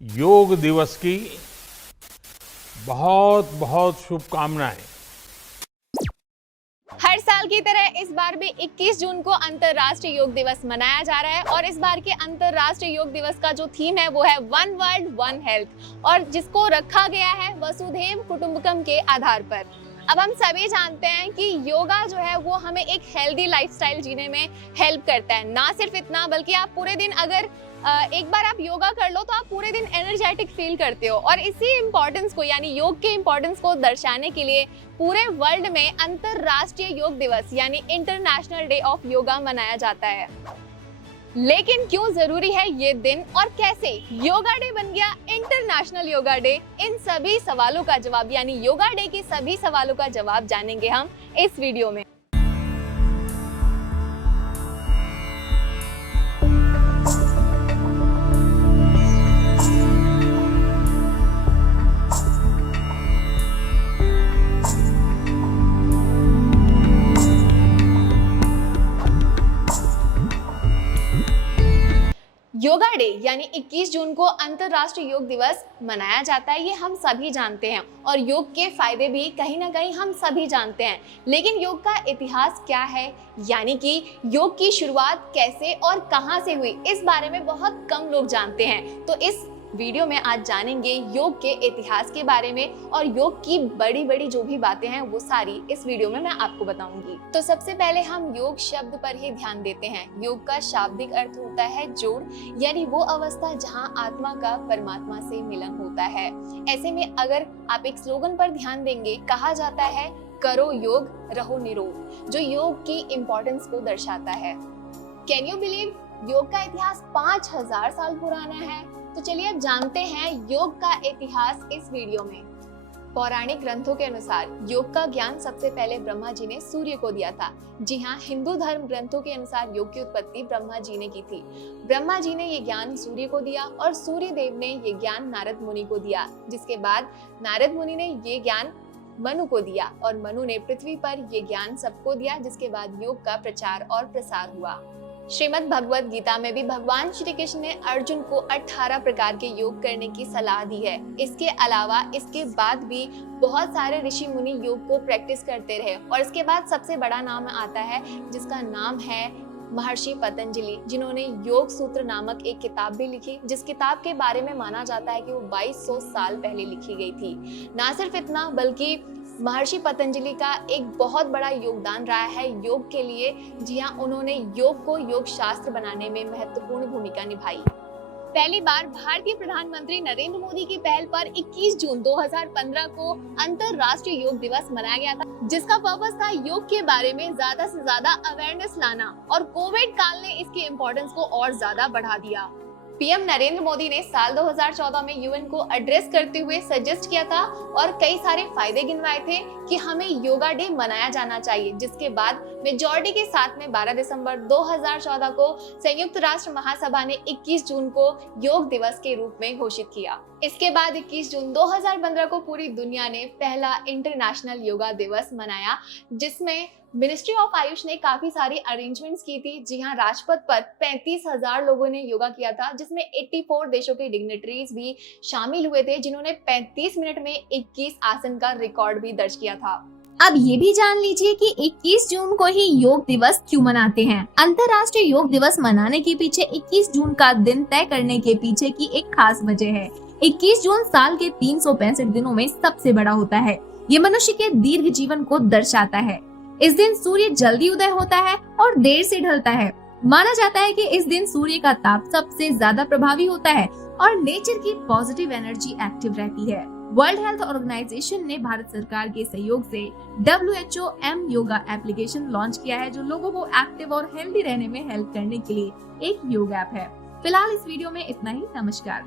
योग दिवस की बहुत बहुत शुभकामनाएं। हर साल की तरह इस बार भी 21 जून को अंतर्राष्ट्रीय योग दिवस मनाया जा रहा है और इस बार के अंतर्राष्ट्रीय योग दिवस का जो थीम है वो है वन वर्ल्ड वन हेल्थ और जिसको रखा गया है वसुधैव कुटुंबकम के आधार पर। अब हम सभी जानते हैं कि योगा जो है वो हमें एक हेल्दी लाइफस्टाइल जीने में हेल्प करता है। ना सिर्फ इतना बल्कि आप पूरे दिन अगर एक बार आप योगा कर लो तो आप पूरे दिन एनर्जेटिक फील करते हो और इसी इम्पोर्टेंस को यानी योग के इम्पोर्टेंस को दर्शाने के लिए पूरे वर्ल्ड में अंतर्राष्ट्रीय योग दिवस यानी इंटरनेशनल डे ऑफ योगा मनाया जाता है। लेकिन क्यों जरूरी है ये दिन और कैसे योगा डे बन गया इंटरनेशनल योगा डे, इन सभी सवालों का जवाब यानी योगा डे के सभी सवालों का जवाब जानेंगे हम इस वीडियो में। योगा डे यानी 21 जून को अंतर्राष्ट्रीय योग दिवस मनाया जाता है, ये हम सभी जानते हैं और योग के फायदे भी कहीं ना कहीं हम सभी जानते हैं। लेकिन योग का इतिहास क्या है यानी कि योग की शुरुआत कैसे और कहां से हुई, इस बारे में बहुत कम लोग जानते हैं। तो इस वीडियो में आज जानेंगे योग के इतिहास के बारे में और योग की बड़ी बड़ी जो भी बातें हैं वो सारी इस वीडियो में मैं आपको बताऊंगी। तो सबसे पहले हम योग शब्द पर ही ध्यान देते हैं। योग का शाब्दिक अर्थ होता है जोड़, यानी वो अवस्था जहां आत्मा का परमात्मा से मिलन होता है। ऐसे में अगर आप एक स्लोगन पर ध्यान देंगे, कहा जाता है करो योग रहो निरोग, जो योग की इम्पोर्टेंस को दर्शाता है। कैन यू बिलीव योग का इतिहास 5000 साल पुराना है। तो चलिए अब जानते हैं योग का इतिहास इस वीडियो में। पौराणिक ग्रंथों के अनुसार योग का ज्ञान सबसे पहले ब्रह्मा जी ने सूर्य को दिया था। जी हाँ, हिंदू धर्म ग्रंथों के अनुसार योग की उत्पत्ति ब्रह्मा जी ने की थी। ब्रह्मा जी ने ये ज्ञान सूर्य को दिया और सूर्य देव ने ये ज्ञान नारद मुनि को दिया, जिसके बाद नारद मुनि ने ये ज्ञान मनु को दिया और मनु ने पृथ्वी पर ये ज्ञान सबको दिया, जिसके बाद योग का प्रचार और प्रसार हुआ। श्रीमद् भगवत गीता में भी भगवान श्री कृष्ण ने अर्जुन को 18 प्रकार के योग करने की सलाह दी है। इसके अलावा इसके बाद भी बहुत सारे ऋषि मुनि योग को प्रैक्टिस करते रहे और इसके बाद सबसे बड़ा नाम आता है जिसका नाम है महर्षि पतंजलि, जिन्होंने योग सूत्र नामक एक किताब भी लिखी, जिस किताब के बारे में माना जाता है कि वो 2200 साल पहले लिखी गई थी। ना सिर्फ इतना बल्कि महर्षि पतंजलि का एक बहुत बड़ा योगदान रहा है योग के लिए। जी हाँ, उन्होंने योग को योग शास्त्र बनाने में महत्वपूर्ण भूमिका निभाई। पहली बार भारतीय प्रधानमंत्री नरेंद्र मोदी की पहल पर 21 जून 2015 को अंतर्राष्ट्रीय योग दिवस मनाया गया था, जिसका पर्पस था योग के बारे में ज्यादा से ज्यादा अवेयरनेस लाना और कोविड काल ने इसकी इम्पोर्टेंस को और ज्यादा बढ़ा दिया। पीएम नरेंद्र मोदी ने साल 2014 में यूएन को एड्रेस करते हुए सजेस्ट किया था और कई सारे फायदे गिनवाए थे कि हमें योगा डे मनाया जाना चाहिए, जिसके बाद मेजॉरिटी के साथ में 12 दिसंबर 2014 को संयुक्त राष्ट्र महासभा ने 21 जून को योग दिवस के रूप में घोषित किया। इसके बाद 21 जून 2015 को पूरी दुनिया ने पहला इंटरनेशनल योगा दिवस मनाया, जिसमें मिनिस्ट्री ऑफ आयुष ने काफी सारी अरेंजमेंट्स की थी। जी हाँ, राजपथ पर 35,000 लोगों ने योगा किया था, जिसमें 84 देशों के डिग्नेटरीज भी शामिल हुए थे, जिन्होंने 35 मिनट में 21 आसन का रिकॉर्ड भी दर्ज किया था। अब ये भी जान लीजिए कि 21 जून को ही योग दिवस क्यों मनाते हैं। अंतर्राष्ट्रीय योग दिवस मनाने के पीछे 21 जून का दिन तय करने के पीछे की एक खास वजह है। 21 जून साल के 365 दिनों में सबसे बड़ा होता है। ये मनुष्य के दीर्घ जीवन को दर्शाता है। इस दिन सूर्य जल्दी उदय होता है और देर से ढलता है। माना जाता है कि इस दिन सूर्य का ताप सबसे ज्यादा प्रभावी होता है और नेचर की पॉजिटिव एनर्जी एक्टिव रहती है। वर्ल्ड हेल्थ ऑर्गेनाइजेशन ने भारत सरकार के सहयोग से WHO M yoga application launch किया है, जो लोगों को एक्टिव और हेल्दी रहने में हेल्प करने के लिए एक योग ऐप है। फिलहाल इस वीडियो में इतना ही। नमस्कार।